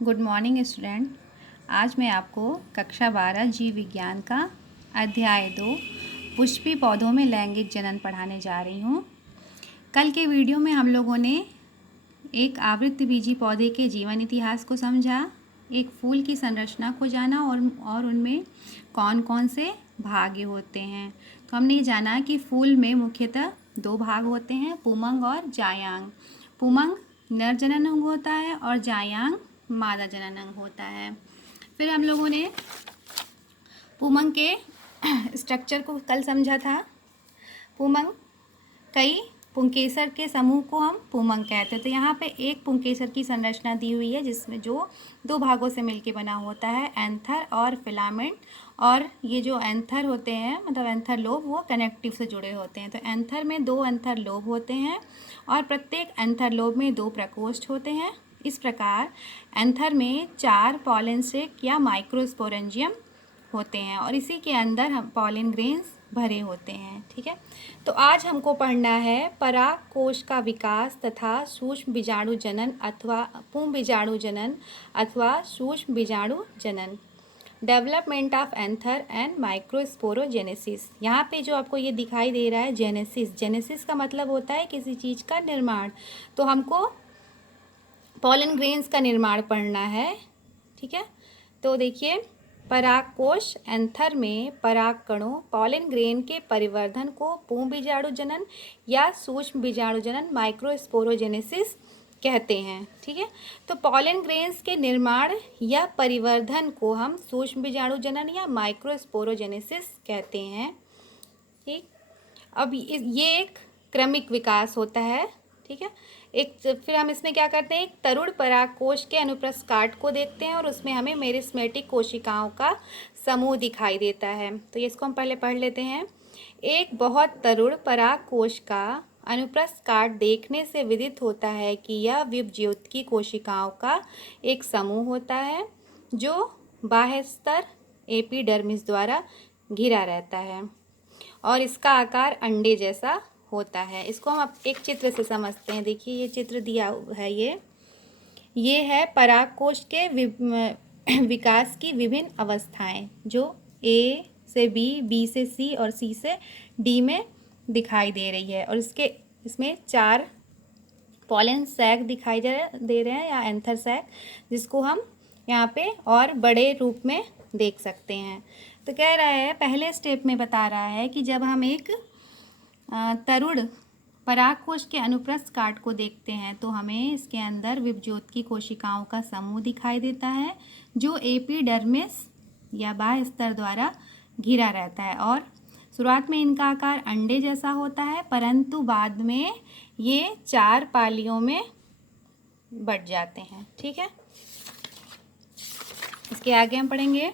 Good morning student. आज मैं आपको कक्षा 12 जीव विज्ञान का अध्याय 2 पुष्पी पौधों में लैंगिक जनन पढ़ाने जा रही हूँ। कल के वीडियो में हम लोगों ने एक आवृतबीजी पौधे के जीवन इतिहास को समझा, एक फूल की संरचना को जाना और उनमें कौन कौन से भाग होते हैं। तो हमने ये जाना कि फूल में मुख्यतः 2 भाग होते हैं, पुमंग और जायांग। पुमंग नर जनन अंग होता है और जायांग मादा जनन अंग होता है। फिर हम लोगों ने पुमंग के स्ट्रक्चर को कल समझा था। पुमंग कई पुंकेसर के समूह को हम पुमंग कहते हैं। तो यहाँ पे एक पुंकेसर की संरचना दी हुई है जिसमें जो 2 भागों से मिलकर बना होता है, एंथर और फिलामेंट। और ये जो एंथर होते हैं मतलब एंथर लोब वो कनेक्टिव से जुड़े होते हैं। तो एंथर में 2 एंथर लोब होते हैं और प्रत्येक एंथर लोब में 2 प्रकोष्ठ होते हैं। इस प्रकार एंथर में 4 पॉलन स्टिक या माइक्रोस्पोरेंजियम होते हैं और इसी के अंदर हम पॉलन ग्रेन्स भरे होते हैं। ठीक है, तो आज हमको पढ़ना है पराग कोश का विकास तथा सूक्ष्म बीजाणु जनन अथवा पुंभ बीजाणु जनन अथवा सूक्ष्म बीजाणु जनन, development of anther and microsporogenesis. यहाँ पे जो आपको ये दिखाई दे रहा है जेनेसिस, जेनेसिस का मतलब होता है किसी चीज़ का निर्माण। तो हमको पॉलन ग्रेन्स का निर्माण पढ़ना है। ठीक है, तो देखिए परागकोश एंथर में पराग कणों पॉलन ग्रेन के परिवर्धन को पुंभ बीजाणु जनन या सूक्ष्म बीजाणु जनन माइक्रोस्पोरोजेनेसिस कहते हैं। ठीक है, तो पॉलन ग्रेन्स के निर्माण या परिवर्धन को हम सूक्ष्म बीजाणु जनन या माइक्रोस्पोरोजेनेसिस कहते हैं। ठीक, अब ये एक क्रमिक विकास होता है। ठीक है, फिर हम इसमें क्या करते हैं, एक तरुण परागकोश के अनुप्रस्थ काट को देखते हैं और उसमें हमें मेरिस्मेटिक कोशिकाओं का समूह दिखाई देता है। तो इसको हम पहले पढ़ लेते हैं। एक बहुत तरुण परागकोश का अनुप्रस्थ काट देखने से विदित होता है कि यह विभज्योतकी कोशिकाओं का एक समूह होता है जो बाह्य स्तर एपिडर्मिस द्वारा घिरा रहता है और इसका आकार अंडे जैसा होता है। इसको हम अब एक चित्र से समझते हैं। देखिए ये चित्र दिया है, ये है परागकोश के विकास की विभिन्न अवस्थाएं जो ए से बी, बी से सी और सी से डी में दिखाई दे रही है। और इसमें 4 पॉलन सैक दिखाई दे रहे हैं या एंथर सैक, जिसको हम यहाँ पे और बड़े रूप में देख सकते हैं। तो कह रहा है, पहले स्टेप में बता रहा है कि जब हम एक तरुण परागकोश के अनुप्रस्थ काट को देखते हैं तो हमें इसके अंदर विभज्योतकी कोशिकाओं का समूह दिखाई देता है जो एपिडर्मिस या बाह्य स्तर द्वारा घिरा रहता है और शुरुआत में इनका आकार अंडे जैसा होता है, परंतु बाद में ये 4 पालियों में बट जाते हैं। ठीक है, इसके आगे हम पढ़ेंगे।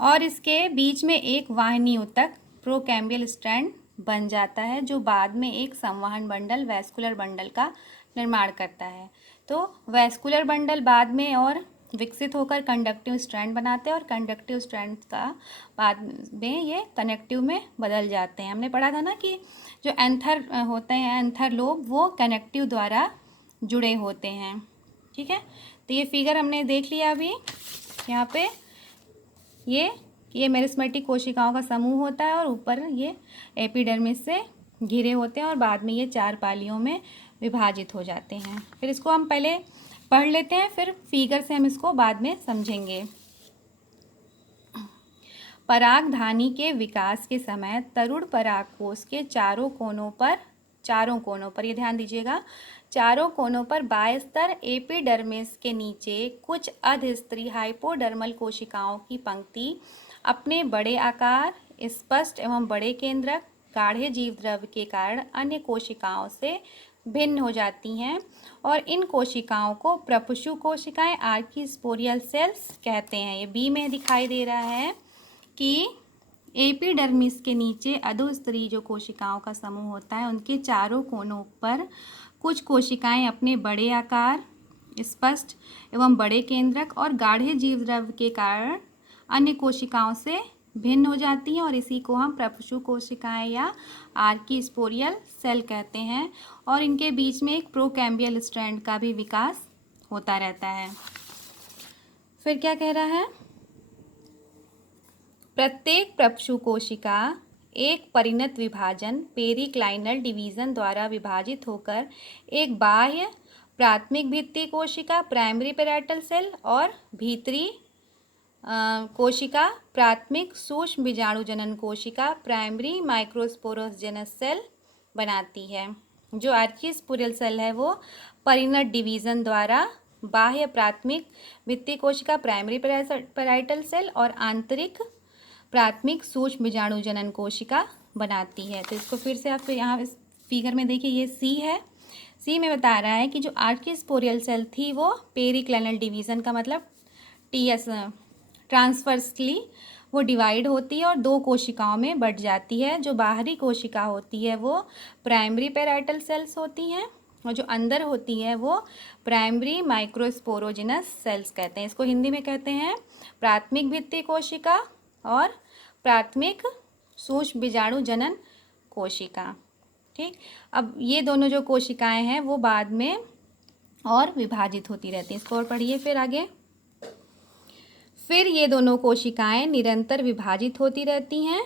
और इसके बीच में एक वाहिनी ऊतक प्रोकैम्बियल स्ट्रैंड बन जाता है जो बाद में एक संवहन बंडल वैस्कुलर बंडल का निर्माण करता है। तो वैस्कुलर बंडल बाद में और विकसित होकर कंडक्टिव स्ट्रैंड बनाते हैं और कंडक्टिव स्ट्रैंड का बाद में ये कनेक्टिव में बदल जाते हैं। हमने पढ़ा था ना कि जो एंथर होते हैं, एंथर लोब, वो कनेक्टिव द्वारा जुड़े होते हैं। ठीक है, तो ये फिगर हमने देख लिया अभी। यहाँ पे ये मेरिस्मेटिक कोशिकाओं का समूह होता है और ऊपर ये एपिडर्मिस से घिरे होते हैं और बाद में ये 4 पालियों में विभाजित हो जाते हैं। फिर इसको हम पहले पढ़ लेते हैं, फिर फिगर से हम इसको बाद में समझेंगे। परागधानी के विकास के समय तरुण परागकोश के चारों कोनों पर ये ध्यान दीजिएगा, चारों कोनों पर बाह्य स्तर एपिडर्मिस के नीचे कुछ अधस्तरीय हाइपोडर्मल कोशिकाओं की पंक्ति अपने बड़े आकार, स्पष्ट एवं बड़े केंद्रक, गाढ़े जीव द्रव्य के कारण अन्य कोशिकाओं से भिन्न हो जाती हैं और इन कोशिकाओं को प्रपुषु कोशिकाएं आर्कीस्पोरियल सेल्स कहते हैं। ये बी में दिखाई दे रहा है कि एपिडर्मिस के नीचे अधोस्तरीय जो कोशिकाओं का समूह होता है उनके चारों कोनों पर कुछ कोशिकाएं अपने बड़े आकार, स्पष्ट एवं बड़े केंद्रक और गाढ़े जीव द्रव्य के कारण अन्य कोशिकाओं से भिन्न हो जाती हैं और इसी को हम प्रपुषु कोशिकाएं या आर्कीस्पोरियल सेल कहते हैं। और इनके बीच में एक प्रोकैम्बियल स्ट्रैंड का भी विकास होता रहता है। फिर क्या कह रहा है, प्रत्येक प्रपशु कोशिका एक परिणत विभाजन पेरिक्लाइनल डिवीजन द्वारा विभाजित होकर एक बाह्य प्राथमिक भित्ति कोशिका प्राइमरी पैराइटल सेल और भीतरी कोशिका प्राथमिक सूक्ष्म बीजाणु जनन कोशिका प्राइमरी माइक्रोस्पोरोजेनस सेल बनाती है। जो आर्कीस्पोरियल सेल है वो परिणत डिवीजन द्वारा बाह्य प्राथमिक भित्ति कोशिका प्राइमरी पैराइटल सेल और आंतरिक प्राथमिक सूक्ष्म बीजाणु जनन कोशिका बनाती है। तो इसको फिर से आप यहाँ इस फिगर में देखिए, ये सी है। सी में बता रहा है कि जो आर्कीस्पोरियल सेल थी वो पेरिक्लाइनल डिवीजन का मतलब टीएस ट्रांसवर्सली वो डिवाइड होती है और दो कोशिकाओं में बढ़ जाती है। जो बाहरी कोशिका होती है वो प्राइमरी पैराइटल सेल्स होती हैं और जो अंदर होती है वो प्राइमरी माइक्रोस्पोरोजिनस सेल्स कहते हैं। इसको हिंदी में कहते हैं प्राथमिक भित्ति कोशिका और प्राथमिक सूक्ष्म बीजाणु जनन कोशिका। ठीक, अब ये दोनों जो कोशिकाएं हैं वो बाद में और विभाजित होती रहती हैं। इसको और पढ़िए फिर आगे। फिर ये दोनों कोशिकाएं निरंतर विभाजित होती रहती हैं।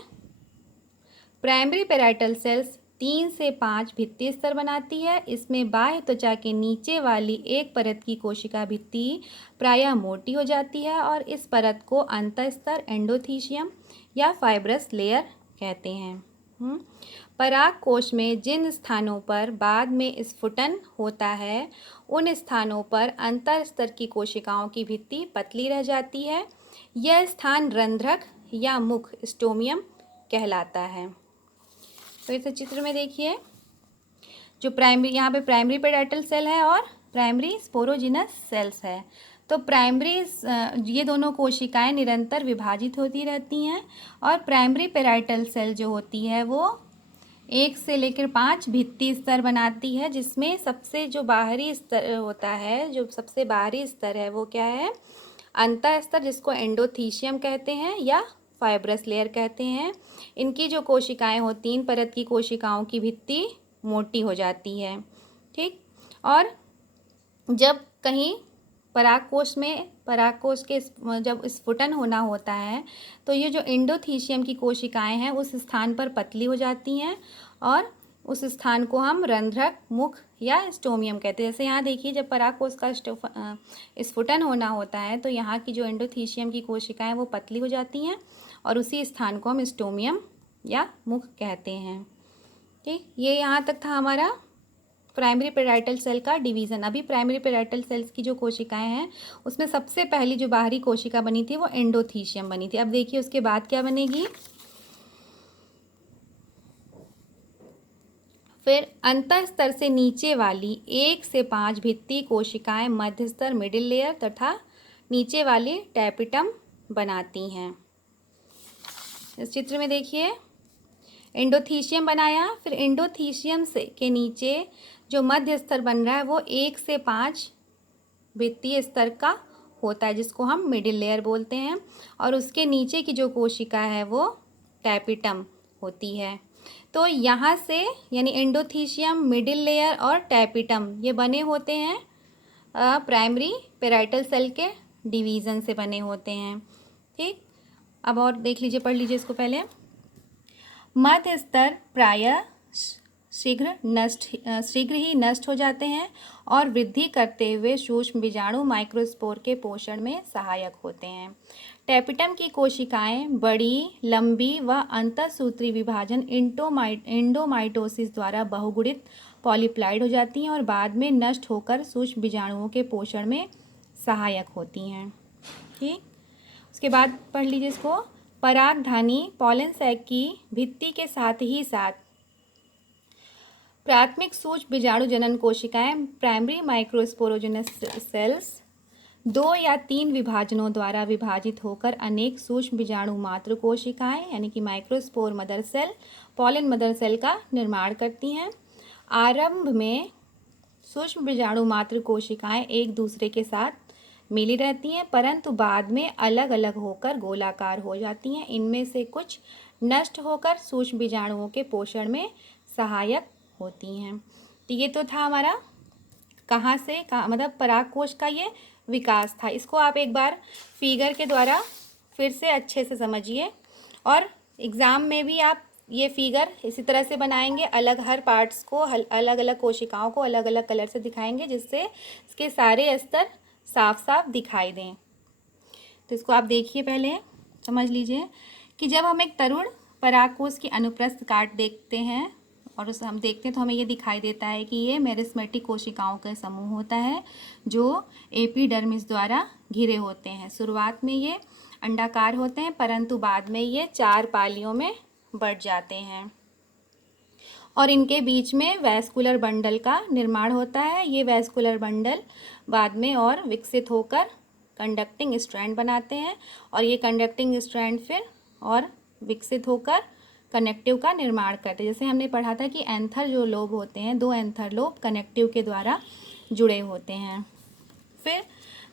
प्राइमरी पैराइटल सेल्स 3 से 5 भित्ति स्तर बनाती है। इसमें बाह्य त्वचा के नीचे वाली एक परत की कोशिका भित्ति प्रायः मोटी हो जाती है और इस परत को अंतःस्तर एंडोथीशियम या फाइब्रस लेयर कहते हैं। पराग कोश में जिन स्थानों पर बाद में स्फुटन होता है उन स्थानों पर अंतःस्तर की कोशिकाओं की भित्ति पतली रह जाती है। यह स्थान रंध्रक या मुख स्टोमियम कहलाता है। तो इस चित्र में देखिए, जो प्राइमरी, यहाँ पे प्राइमरी पैराइटल सेल है और प्राइमरी स्पोरोजिनस सेल्स है। तो प्राइमरी ये दोनों कोशिकाएं निरंतर विभाजित होती रहती हैं और प्राइमरी पैराइटल सेल जो होती है वो 1 से लेकर 5 भित्ति स्तर बनाती है, जिसमें सबसे जो बाहरी स्तर होता है, जो सबसे बाहरी स्तर है वो क्या है, अंतःस्तर, जिसको एंडोथीशियम कहते हैं या फाइब्रस लेयर कहते हैं। इनकी जो कोशिकाएं होती हैं, इन परत की कोशिकाओं की भित्ति मोटी हो जाती है। ठीक, और जब कहीं परागकोश के जब स्फुटन होना होता है तो ये जो एंडोथीशियम की कोशिकाएं हैं उस स्थान पर पतली हो जाती हैं और उस स्थान को हम रंध्रक, मुख या स्टोमियम कहते हैं। जैसे यहाँ देखिए, जब परागकोश का स्फुटन होना होता है तो यहाँ की जो एंडोथीशियम की कोशिकाएं वो पतली हो जाती हैं और उसी स्थान को हम स्टोमियम या मुख कहते हैं। ठीक, ये यहाँ तक था हमारा प्राइमरी पैराइटल सेल का डिवीज़न। अभी प्राइमरी पैराइटल सेल्स की जो कोशिकाएं हैं उसमें सबसे पहली जो बाहरी कोशिका बनी थी वो एंडोथीशियम बनी थी। अब देखिए उसके बाद क्या बनेगी। फिर अंतःस्तर से नीचे वाली 1 से 5 भित्ति कोशिकाएं मध्यस्तर मिडिल लेयर तथा नीचे वाली टैपिटम बनाती हैं। इस चित्र में देखिए, एंडोथीशियम बनाया, फिर एंडोथीशियम से के नीचे जो मध्य स्तर बन रहा है वो 1 से 5 भित्तीय स्तर का होता है, जिसको हम मिडिल लेयर बोलते हैं, और उसके नीचे की जो कोशिका है वो टैपिटम होती है। तो यहाँ से यानी एंडोथीशियम, मिडिल लेयर और टैपिटम ये बने होते हैं प्राइमरी पैराइटल सेल के डिवीज़न से बने होते हैं। ठीक, अब और देख लीजिए, पढ़ लीजिए इसको पहले। मध्य स्तर प्रायः शीघ्र ही नष्ट हो जाते हैं और वृद्धि करते हुए सूक्ष्म बीजाणु माइक्रोस्पोर के पोषण में सहायक होते हैं। टैपिटम की कोशिकाएं बड़ी, लंबी व अंतःसूत्री विभाजन एंडोमाइटोसिस द्वारा बहुगुणित पॉलीप्लाइड हो जाती हैं और बाद में नष्ट होकर सूक्ष्म बीजाणुओं के पोषण में सहायक होती हैं। ठीक, उसके बाद पढ़ लीजिए इसको। परागधानी पॉलन सैक की भित्ति के साथ ही साथ प्राथमिक सूक्ष्म बीजाणु जनन कोशिकाएं प्राइमरी माइक्रोस्पोरोजेनस सेल्स 2 या 3 विभाजनों द्वारा विभाजित होकर अनेक सूक्ष्म बीजाणु मात्र कोशिकाएं यानी कि microspore mother cell, pollen mother cell का निर्माण करती हैं। आरंभ में सूक्ष्म बीजाणु मात्र कोशिकाएं एक दूसरे के साथ मिली रहती हैं, परंतु बाद में अलग अलग होकर गोलाकार हो जाती हैं। इनमें से कुछ नष्ट होकर सूक्ष्म बीजाणुओं के पोषण में सहायक होती हैं। तो ये तो था हमारा कहाँ से कहाँ, मतलब परागकोश का ये विकास था। इसको आप एक बार फिगर के द्वारा फिर से अच्छे से समझिए, और एग्ज़ाम में भी आप ये फिगर इसी तरह से बनाएंगे, अलग हर पार्ट्स को अलग अलग कोशिकाओं को अलग अलग कलर से दिखाएंगे, जिससे इसके सारे स्तर साफ साफ दिखाई दें। तो इसको आप देखिए, पहले समझ लीजिए कि जब हम एक तरुण परागकोश की अनुप्रस्थ काट देखते हैं और उसे हम देखते हैं तो हमें ये दिखाई देता है कि ये मेरिस्मेटिक कोशिकाओं का समूह होता है जो एपिडर्मिस द्वारा घिरे होते हैं। शुरुआत में ये अंडाकार होते हैं, परंतु बाद में ये 4 पालियों में बढ़ जाते हैं और इनके बीच में वैस्कुलर बंडल का निर्माण होता है। ये वैस्कुलर बंडल बाद में और विकसित होकर कंडक्टिंग स्ट्रैंड बनाते हैं और ये कंडक्टिंग स्ट्रैंड फिर और विकसित होकर कनेक्टिव का निर्माण करते हैं। जैसे हमने पढ़ा था कि एंथर जो लोब होते हैं, 2 एंथर लोब कनेक्टिव के द्वारा जुड़े होते हैं। फिर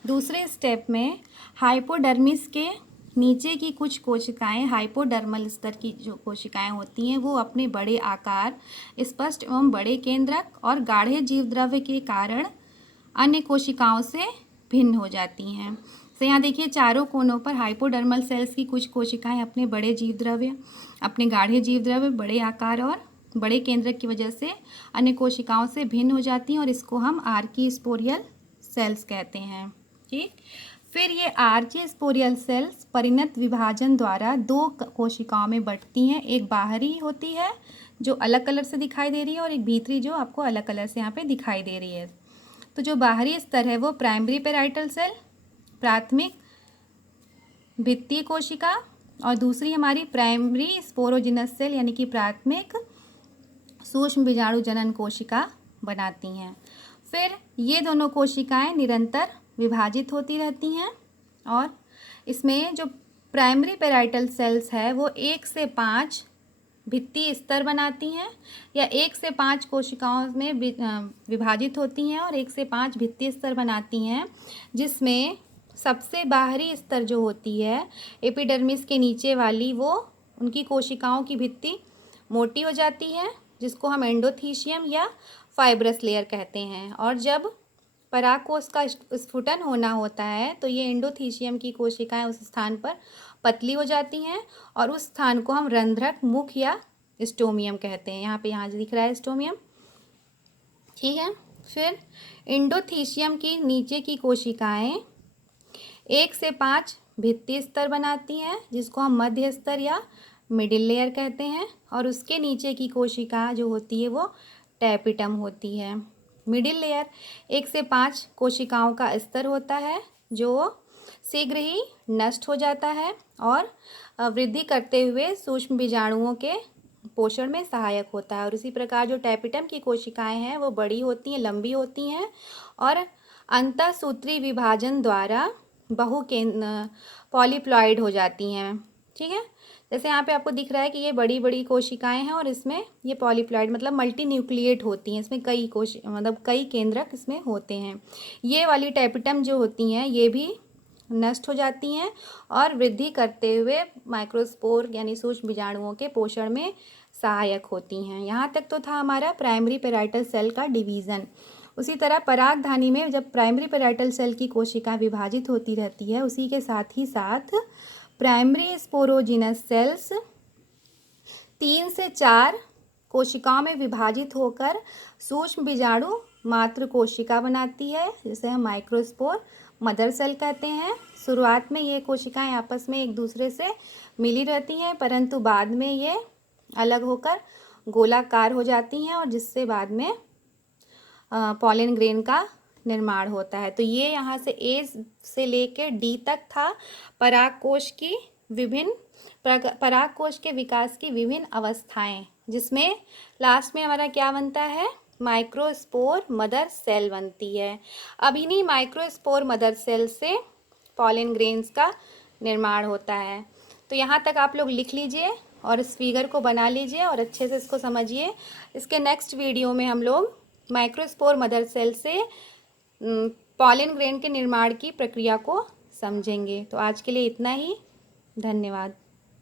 दूसरे स्टेप में हाइपोडर्मिस के नीचे की कुछ कोशिकाएं, हाइपोडर्मल स्तर की जो कोशिकाएं होती हैं, वो अपने बड़े आकार, स्पष्ट एवं बड़े केंद्रक और गाढ़े जीवद्रव्य के कारण अन्य कोशिकाओं से भिन्न हो जाती हैं। तो यहाँ देखिए चारों कोनों पर हाइपोडर्मल सेल्स की कुछ कोशिकाएं अपने बड़े जीवद्रव्य, अपने गाढ़े जीवद्रव्य, बड़े आकार और बड़े केंद्रक की वजह से अन्य कोशिकाओं से भिन्न हो जाती हैं और इसको हम आर्कीस्पोरियल सेल्स कहते हैं। ठीक, फिर ये आर्कीस्पोरियल सेल्स परिणत विभाजन द्वारा 2 कोशिकाओं में बढ़ती हैं। एक बाहरी होती है जो अलग कलर से दिखाई दे रही है और एक भीतरी जो आपको अलग कलर से यहाँ पे दिखाई दे रही है। तो जो बाहरी स्तर है वो प्राइमरी पेराइटल सेल, प्राथमिक भित्तीय कोशिका, और दूसरी हमारी प्राइमरी स्पोरोजिनस सेल यानी कि प्राथमिक सूक्ष्म बीजाणु जनन कोशिका बनाती हैं। फिर ये दोनों कोशिकाएं निरंतर विभाजित होती रहती हैं और इसमें जो प्राइमरी पेराइटल सेल्स है वो 1 से 5 भित्तीय स्तर बनाती हैं या 1 से 5 कोशिकाओं में विभाजित होती हैं और 1 से 5 भित्तीय स्तर बनाती हैं, जिसमें सबसे बाहरी स्तर जो होती है एपिडर्मिस के नीचे वाली, वो उनकी कोशिकाओं की भित्ति मोटी हो जाती है जिसको हम एंडोथीशियम या फाइब्रस लेयर कहते हैं। और जब परागकोश का स्फुटन होना होता है तो ये एंडोथीशियम की कोशिकाएं उस स्थान पर पतली हो जाती हैं और उस स्थान को हम रंध्रक मुख या स्टोमियम कहते हैं। यहाँ दिख रहा है स्टोमियम, ठीक है। फिर एंडोथीशियम की नीचे की कोशिकाएं 1 से 5 भित्तीय स्तर बनाती हैं जिसको हम मध्य स्तर या मिडिल लेयर कहते हैं और उसके नीचे की कोशिका जो होती है वो टैपिटम होती है। मिडिल लेयर 1 से 5 कोशिकाओं का स्तर होता है जो शीघ्र ही नष्ट हो जाता है और वृद्धि करते हुए सूक्ष्म बीजाणुओं के पोषण में सहायक होता है। और इसी प्रकार जो टैपिटम की कोशिकाएं हैं वो बड़ी होती हैं, लंबी होती हैं और अंतःसूत्री विभाजन द्वारा पॉलीप्लॉइड हो जाती हैं। ठीक है, जैसे यहाँ पे आपको दिख रहा है कि ये बड़ी बड़ी कोशिकाएं हैं और इसमें ये पॉलीप्लॉइड मतलब मल्टी न्यूक्लिएट होती हैं, इसमें कई केंद्रक इसमें होते हैं। ये वाली टैपिटम जो होती हैं ये भी नष्ट हो जाती हैं और वृद्धि करते हुए माइक्रोस्पोर यानी सूक्ष्म बीजाणुओं के पोषण में सहायक होती हैं। यहाँ तक तो था हमारा प्राइमरी पेराइटल सेल का डिवीज़न। उसी तरह परागधानी में जब प्राइमरी पेराइटल सेल की कोशिका विभाजित होती रहती है, उसी के साथ ही साथ प्राइमरी स्पोरोजिनस सेल्स 3 से 4 कोशिकाओं में विभाजित होकर सूक्ष्म बीजाणु मात्र कोशिका बनाती है जिसे हम माइक्रोस्पोर मदर सेल कहते हैं। शुरुआत में ये कोशिकाएं आपस में एक दूसरे से मिली रहती हैं, परंतु बाद में ये अलग होकर गोलाकार हो जाती हैं और जिससे बाद में पॉलन ग्रेन का निर्माण होता है। तो ये यहाँ से ए से लेकर डी तक था परागकोश के विकास की विभिन्न अवस्थाएं, जिसमें लास्ट में हमारा क्या बनता है, माइक्रोस्पोर मदर सेल बनती है। अब इन्हीं माइक्रोस्पोर मदर सेल से पॉलन ग्रेन्स का निर्माण होता है। तो यहाँ तक आप लोग लिख लीजिए और इस फिगर को बना लीजिए और अच्छे से इसको समझिए। इसके नेक्स्ट वीडियो में हम लोग माइक्रोस्पोर मदर सेल से पॉलन ग्रेन के निर्माण की प्रक्रिया को समझेंगे। तो आज के लिए इतना ही, धन्यवाद।